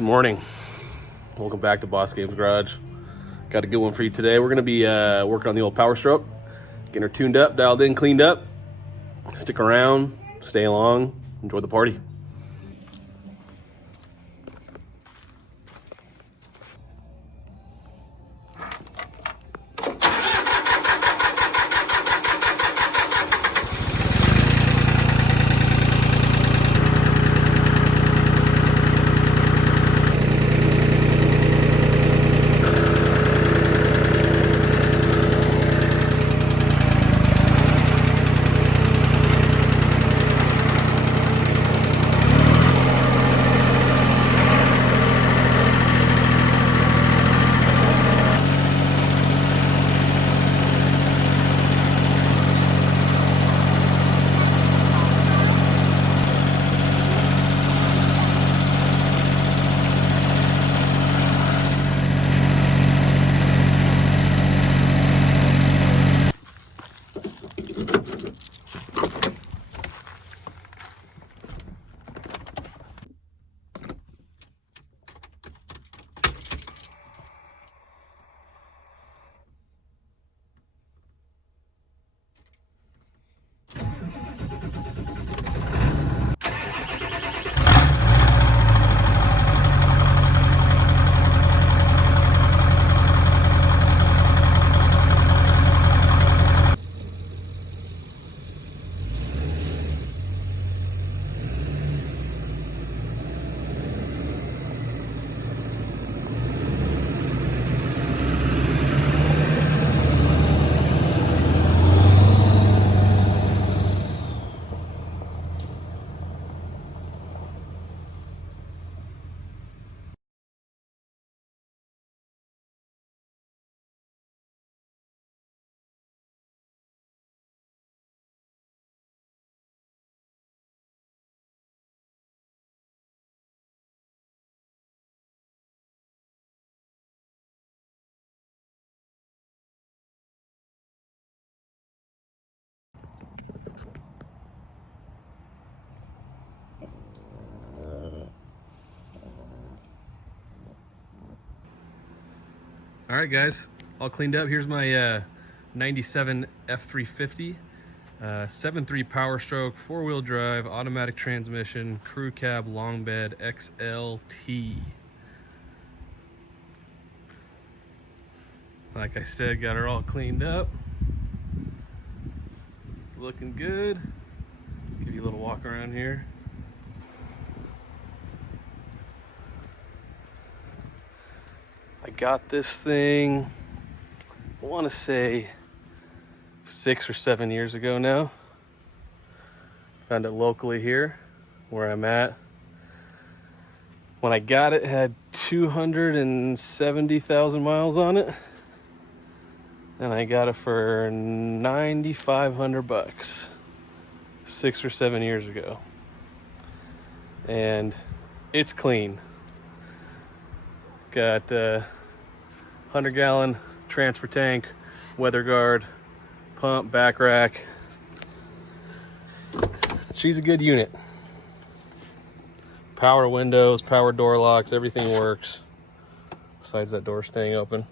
Good morning. Welcome back to Boss Games Garage. Got a good one for you today. We're going to be working on the old Powerstroke, getting her tuned up, dialed in, cleaned up. Stick around, stay along, enjoy the party. All right, guys, all cleaned up. Here's my 97 F350, 7.3 Powerstroke, 4-wheel drive, automatic transmission, crew cab, long bed, XLT. Like I said, got her all cleaned up. Looking good. Give you a little walk around here. I got this thing, I want to say 6 or 7 years ago now. Found it locally here where I'm at. When I got it, it had 270,000 miles on it. And I got it for 9,500 bucks 6 or 7 years ago. And it's clean. Got 100-gallon transfer tank, weather guard, pump, back rack. She's a good unit. Power windows, power door locks, everything works. Besides that door staying open.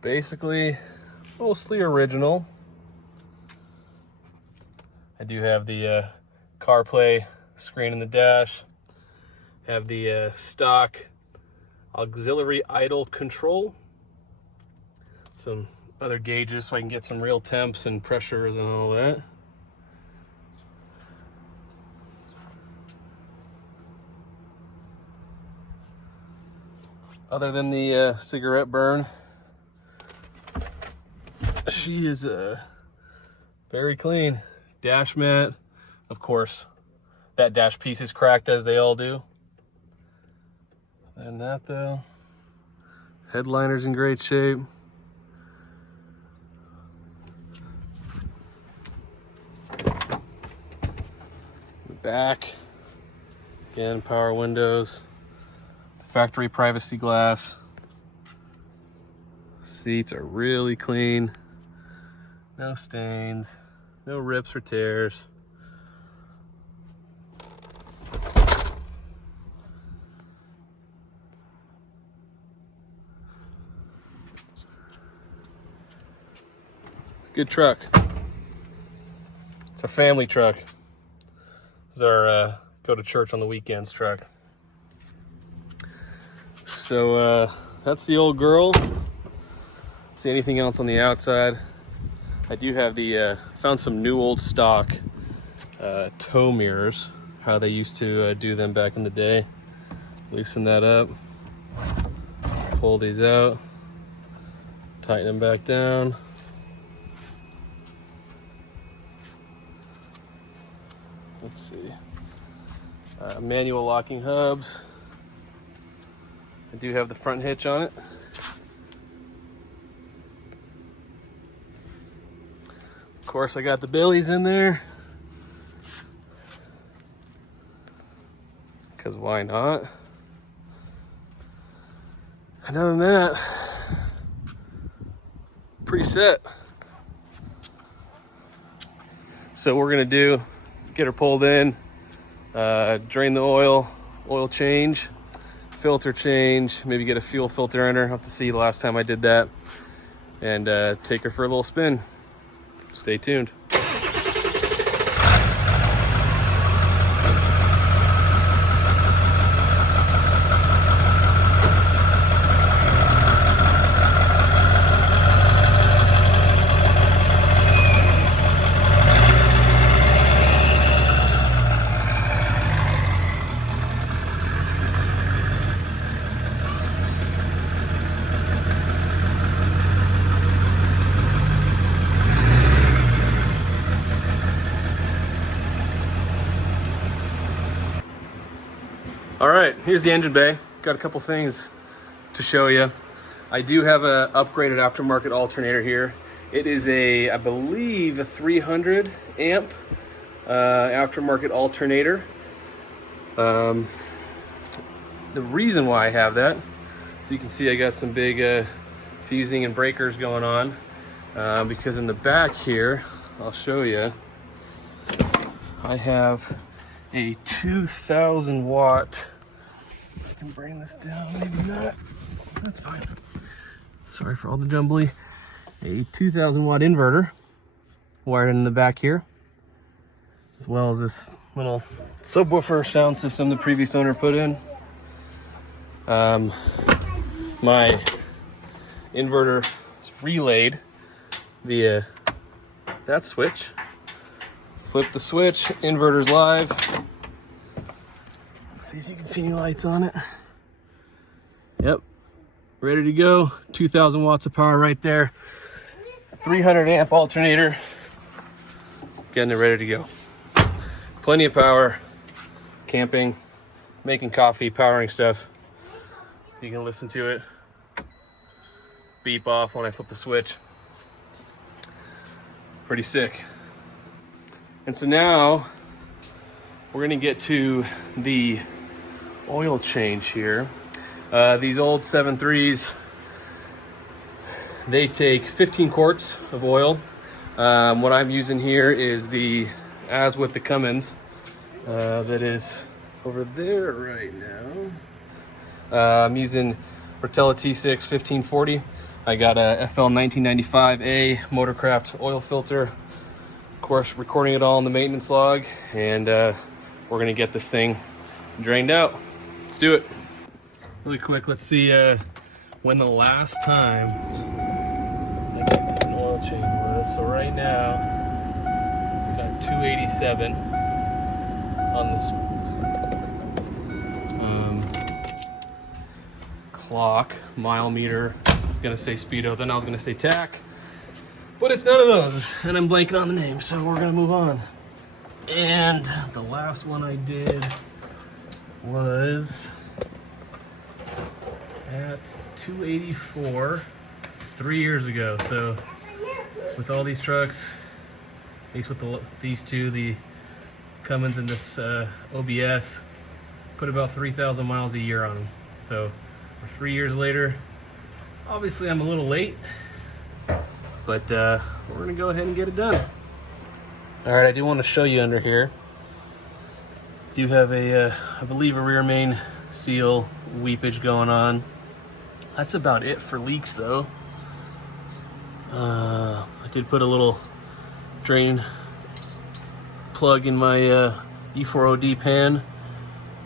Basically, mostly original. I do have the CarPlay screen in the dash. Have the stock auxiliary idle control. Some other gauges so I can get some real temps and pressures and all that. Other than the cigarette burn, she is very clean. Dash mat, of course, that dash piece is cracked as they all do. And that though, headliner's in great shape. The back, again, power windows, the factory privacy glass. Seats are really clean, no stains, no rips or tears. Good truck. It's our family truck. It's our go to church on the weekends truck. So that's the old girl. See anything else on the outside? I do have the found some new old stock tow mirrors, how they used to do them back in the day. Loosen that up, pull these out, tighten them back down. Let's see, manual locking hubs. I do have the front hitch on it. Of course, I got the billies in there, because why not? And other than that, pretty set. So what we're gonna do, get her pulled in, drain the oil change, filter change, maybe get a fuel filter in her. I'll have to see the last time I did that, and take her for a little spin. Stay tuned. All right, here's the engine bay. Got a couple things to show you. I do have a upgraded aftermarket alternator here. It is I believe a 300 amp aftermarket alternator. The reason why I have that, so you can see I got some big fusing and breakers going on, because in the back here, I'll show you, I have a 2,000 watt, I can bring this down, maybe not, that's fine. Sorry for all the jumbly. A 2,000 watt inverter wired in the back here, as well as this little subwoofer sound system the previous owner put in. My inverter is relayed via that switch. Flip the switch, inverter's live. Let's see if you can see any lights on it. Yep, ready to go. 2,000 watts of power right there. 300 amp alternator. Getting it ready to go. Plenty of power. Camping, making coffee, powering stuff. You can listen to it beep off when I flip the switch. Pretty sick. And so now we're gonna get to the oil change here. These old 7.3s, they take 15 quarts of oil. What I'm using here is the, as with the Cummins, that is over there right now. I'm using Rotella T6 1540. I got a FL 1995A Motorcraft oil filter. Of course, recording it all in the maintenance log, and we're gonna get this thing drained out. Let's do it. Really quick, let's see when the last time I got this an oil change was. So right now, we got 287 on this clock, mile meter. I was gonna say speedo, then I was gonna say tack, but it's none of those, and I'm blanking on the name, so we're gonna move on. And the last one I did was at 284 3 years ago. So with all these trucks, at least with these two, the Cummins and this OBS, put about 3,000 miles a year on them. So for 3 years later, obviously I'm a little late, but we're gonna go ahead and get it done. All right, I do want to show you under here. Do have a, I believe a rear main seal weepage going on. That's about it for leaks though. I did put a little drain plug in my E4OD pan.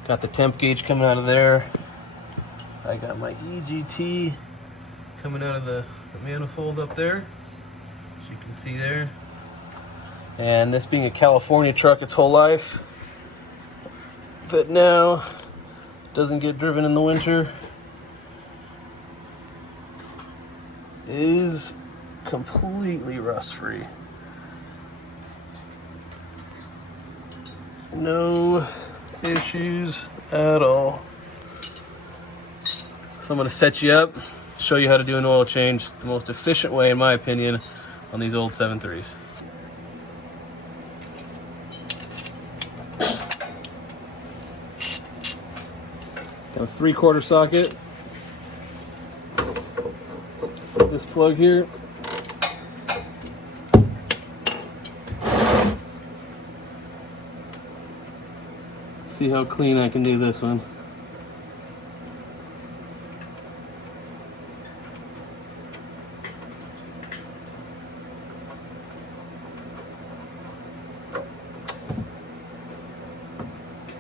Got the temp gauge coming out of there. I got my EGT coming out of the manifold up there, as you can see there. And this being a California truck its whole life, that now doesn't get driven in the winter, is completely rust free. No issues at all. So I'm going to set you up, show you how to do an oil change the most efficient way, in my opinion, on these old 7.3s. Got a 3/4 socket. This plug here. See how clean I can do this one.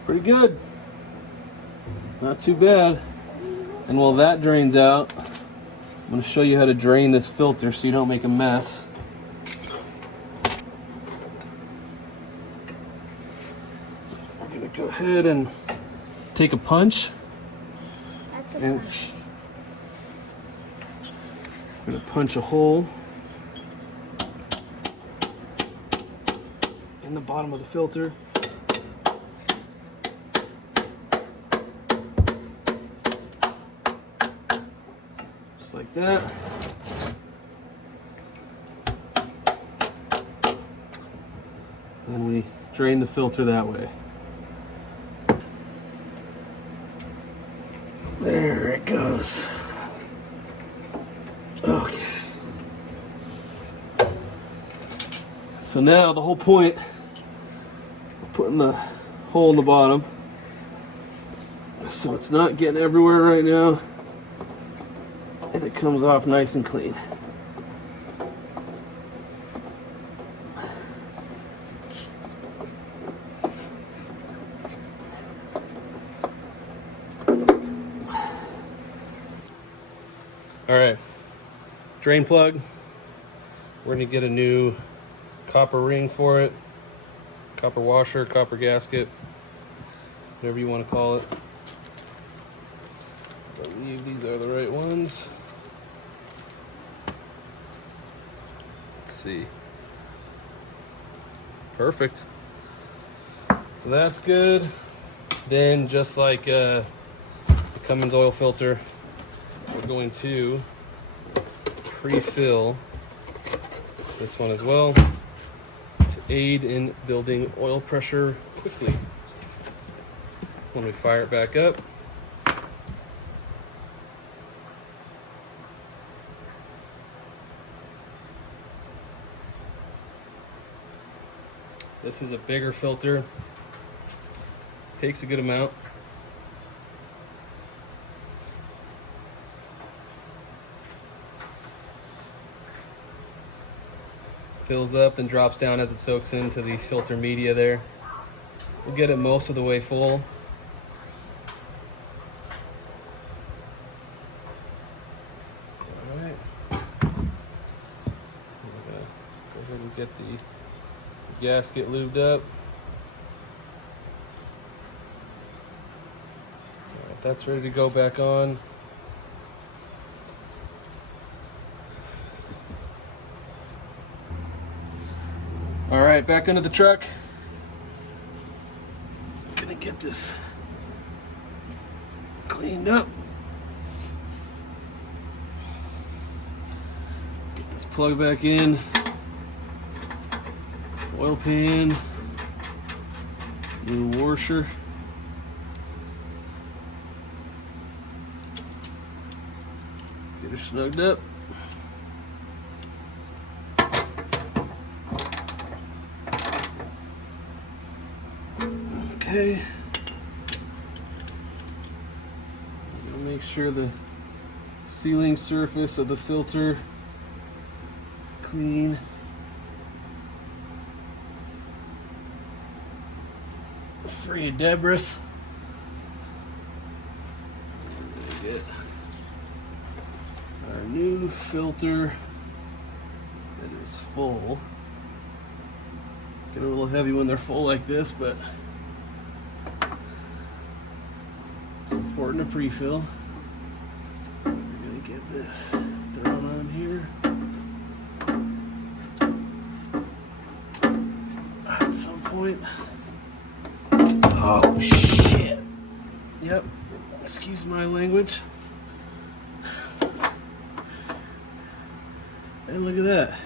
Pretty good. Not too bad. And while that drains out, I'm going to show you how to drain this filter so you don't make a mess. We're going to go ahead and take a punch. And I'm going to punch a hole in the bottom of the filter. Just like that. And then we drain the filter that way. There it goes. Okay. So now the whole point of putting the hole in the bottom, so it's not getting everywhere right now, and it comes off nice and clean. All right, drain plug. We're gonna get a new copper ring for it, copper washer, copper gasket, whatever you want to call it. I believe these are the right ones. Let's see. Perfect. So that's good. Then, just like the Cummins oil filter, we're going to pre-fill this one as well to aid in building oil pressure quickly. When we fire it back up, this is a bigger filter, takes a good amount. Fills up, then drops down as it soaks into the filter media there. We'll get it most of the way full. Alright. We're gonna go ahead and get the gasket lubed up. Alright, that's ready to go back on. All right, back into the truck. Gonna get this cleaned up. Get this plug back in. Oil pan. New washer. Get her snugged up. Okay. Make sure the sealing surface of the filter clean. Free of debris. Get our new filter that is full. Get a little heavy when they're full like this, but it's important to pre-fill. We're gonna get this thrown on here. At some point. Oh shit. Yep. Excuse my language. And look at that.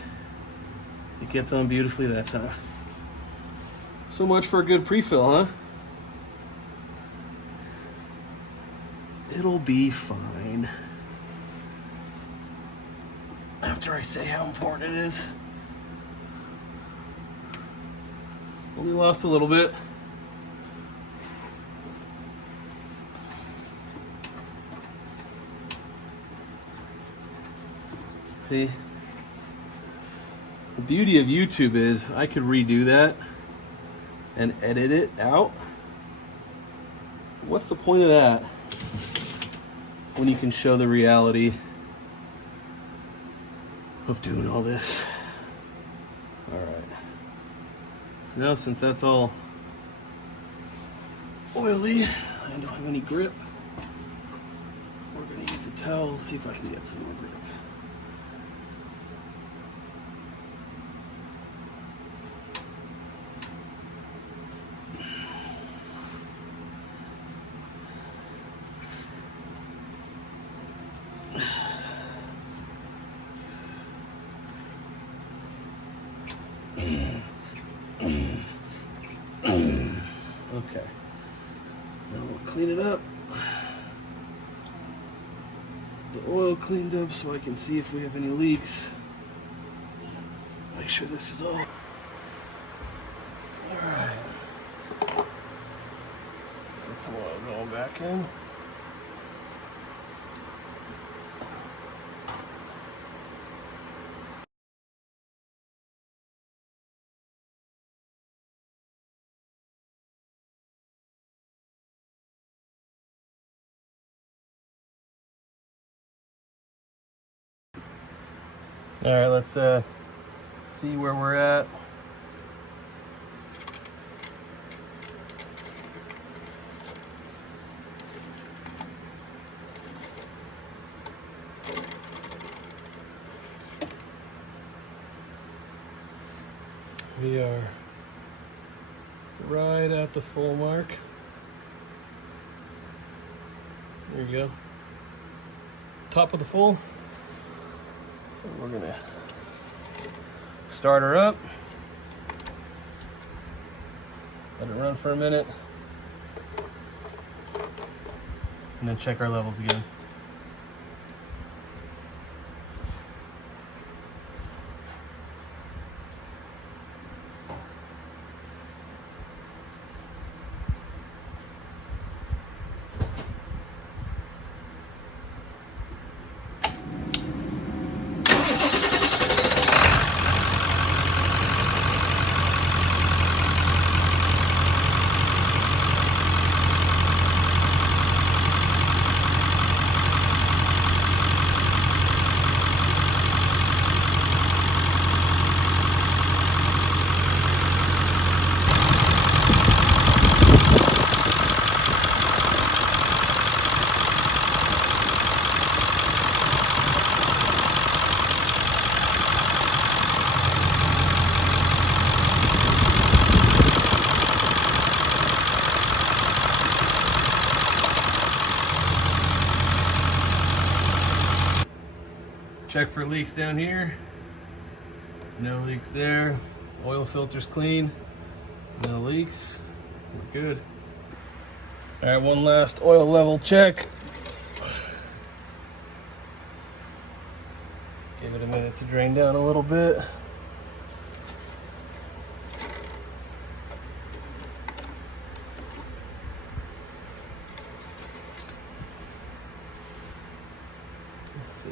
It gets on beautifully that time. So much for a good pre-fill, huh? It'll be fine. After I say how important it is. Only lost a little bit. See? The beauty of YouTube is I could redo that and edit it out. What's the point of that when you can show the reality of doing all this? All right. So now, since that's all oily, I don't have any grip, we're gonna use a towel, see if I can get some more grip. Okay, now we'll clean it up. The oil cleaned up so I can see if we have any leaks. Make sure this is all. Alright. Get some oil going back in. All right, let's see where we're at. We are right at the full mark. There you go. Top of the full. So we're gonna start her up, let it run for a minute, and then check our levels again. Check for leaks down here. No leaks there. Oil filter's clean. No leaks. We're good. All right, one last oil level check. Give it a minute to drain down a little bit. Let's see.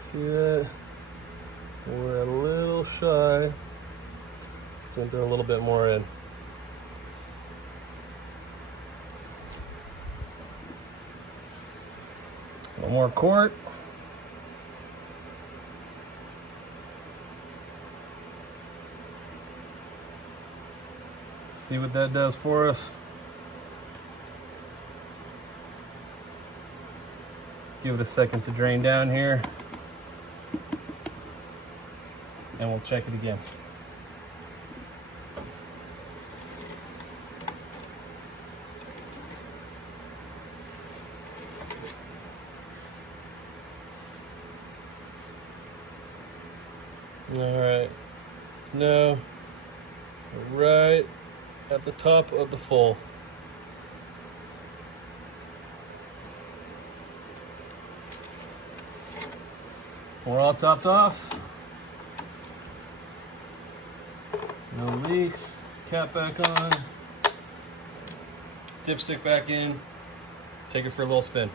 See that? We're a little shy. So we can throw a little bit more in. A little more quart. See what that does for us. Give it a second to drain down here. And we'll check it again. All right, so now we're right at the top of the full. We're all topped off. No leaks. Cap back on. Dipstick back in. Take it for a little spin.